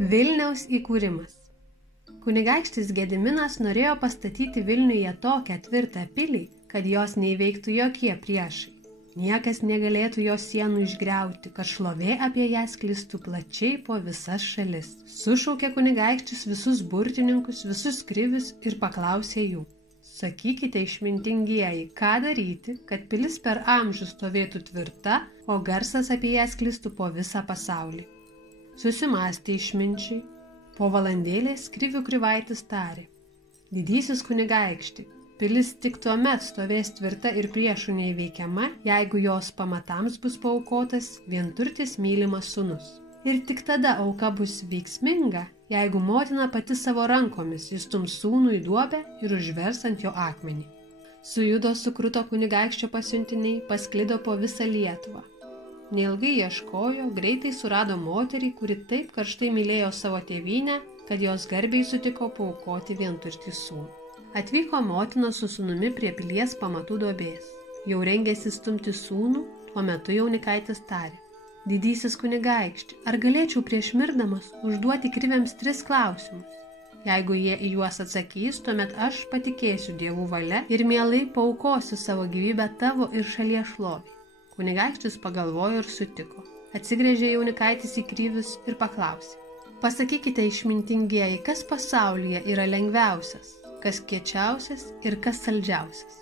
Vilniaus įkūrimas. Kunigaikštis Gediminas norėjo pastatyti Vilniuje tokią tvirtą pilį, kad jos neįveiktų jokie priešai. Niekas negalėtų jos sienų išgriauti, kad šlovė apie ją sklistų plačiai po visas šalis. Sušaukė kunigaikštis visus burtininkus, visus krivius ir paklausė jų: sakykite, išmintingieji, ką daryti, kad pilis per amžius stovėtų tvirta, o garsas apie ją sklistų po visą pasaulį. Susimąstė išminčiai. Po valandėlės krivių krivaitis tarė: didysis kunigaikšti, pilis tik tuomet stovės tvirta ir priešų neįveikiama, jeigu jos pamatams bus paaukotas vienturtis mylimas sūnus. Ir tik tada auka bus veiksminga, jeigu motina pati savo rankomis įstums sūnų į duobę ir užvers ant jo akmenį. Sujudo sukruto kunigaikščio pasiuntiniai, pasklido po visą Lietuvą. Neilgai ieškojo, greitai surado moterį, kuri taip karštai mylėjo savo tėvynę, kad jos garbiai sutiko paaukoti vienturtį sūnų. Atvyko motina su sūnumi prie pilies pamatų duobės. Jau rengėsi stumti sūnų, tuo metu jaunikaitis tarė: didysis kunigaikšti, ar galėčiau prieš mirdamas užduoti kriviams 3 klausimus? Jeigu jie į juos atsakys, tuomet aš patikėsiu dievų valia ir mielai paaukosiu savo gyvybę tavo ir šalies šloviai. Kunigaikštis pagalvojo ir sutiko. Atsigręžė jaunikaitis į krivius ir paklausė: pasakykite, išmintingieji, kas pasaulyje yra lengviausias, kas kiečiausias ir kas saldžiausias?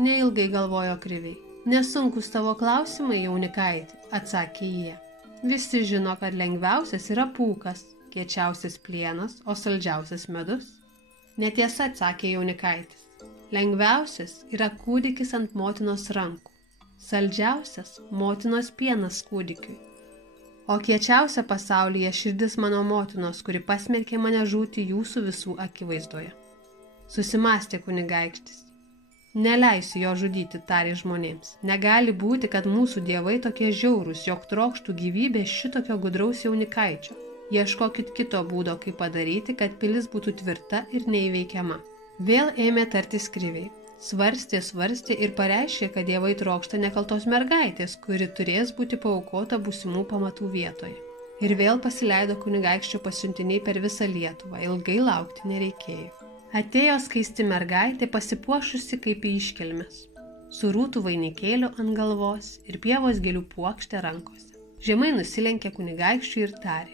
Neilgai galvojo kriviai. Nesunkus tavo klausimai, jaunikaiti, atsakė jie. Visi žino, kad lengviausias yra pūkas, kiečiausias plienas, o saldžiausias medus. Netiesa, atsakė jaunikaitis. Lengviausias yra kūdikis ant motinos rankų. Saldžiausias motinos pienas kūdikiui. O kiečiausia pasaulyje širdis mano motinos, kuri pasmerkė mane žūti jūsų visų akivaizdoje. Susimąstė kunigaikštis. Neleisiu jo žudyti, tarė žmonėms. Negali būti, kad mūsų dievai tokie žiaurūs, jog trokštų gyvybės šitokio gudraus jaunikaičio. Ieškokit kito būdo, kaip padaryti, kad pilis būtų tvirta ir neįveikiama. Vėl ėmė tartis kriviai. Svarstė ir pareiškė, kad dievai trokšta nekaltos mergaitės, kuri turės būti paaukota būsimų pamatų vietoje. Ir vėl pasileido kunigaikščio pasiuntiniai per visą Lietuvą, ilgai laukti nereikėjo. Atėjo skaisti mergaitė, pasipuošusi kaip į iškilmes, su rūtų vainikėliu ant galvos ir pievos gėlių puokšte rankose. Žemai nusilenkė kunigaikščiui ir tarė: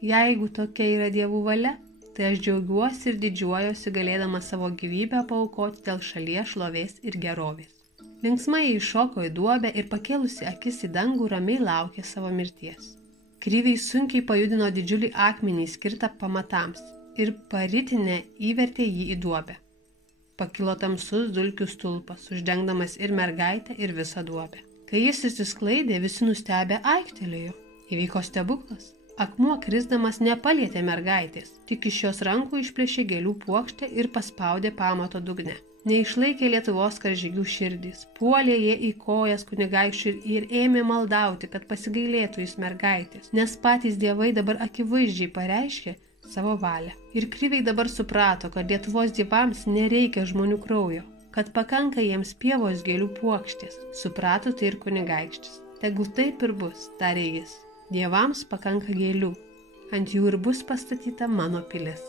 jeigu tokia yra dievų valia, tai aš džiaugiuosi ir didžiuojuosi galėdama savo gyvybę paaukoti dėl šalies šlovės ir gerovės. Linksmai įšoko į duobę ir pakėlusi akis į dangų ramiai laukė savo mirties. Kriviai sunkiai pajudino didžiulį akmenį skirtą pamatams ir paritinę įvertė jį į duobę. Pakilo tamsus dulkių stulpas, uždengdamas ir mergaitę, ir visą duobę. Kai jis išsisklaidė, visi nustebę aiktelėjo. Įvyko stebuklas. Akmuo krisdamas nepalietė mergaitės, tik iš jos rankų išplėšė gėlių puokštę ir paspaudė pamato dugne. Neišlaikė Lietuvos karžygių širdys, puolė jie į kojas kunigaikščiui ir ėmė maldauti, kad pasigailėtų jis mergaitės, nes patys dievai dabar akivaizdžiai pareiškė savo valią. Ir kriviai dabar suprato, kad Lietuvos dievams nereikia žmonių kraujo, kad pakanka jiems pievos gėlių puokštės. Suprato tai ir kunigaikštis. Tegul taip ir bus, tarė jis. Dievams pakanka gėlių, ant jų ir bus pastatyta mano pilis.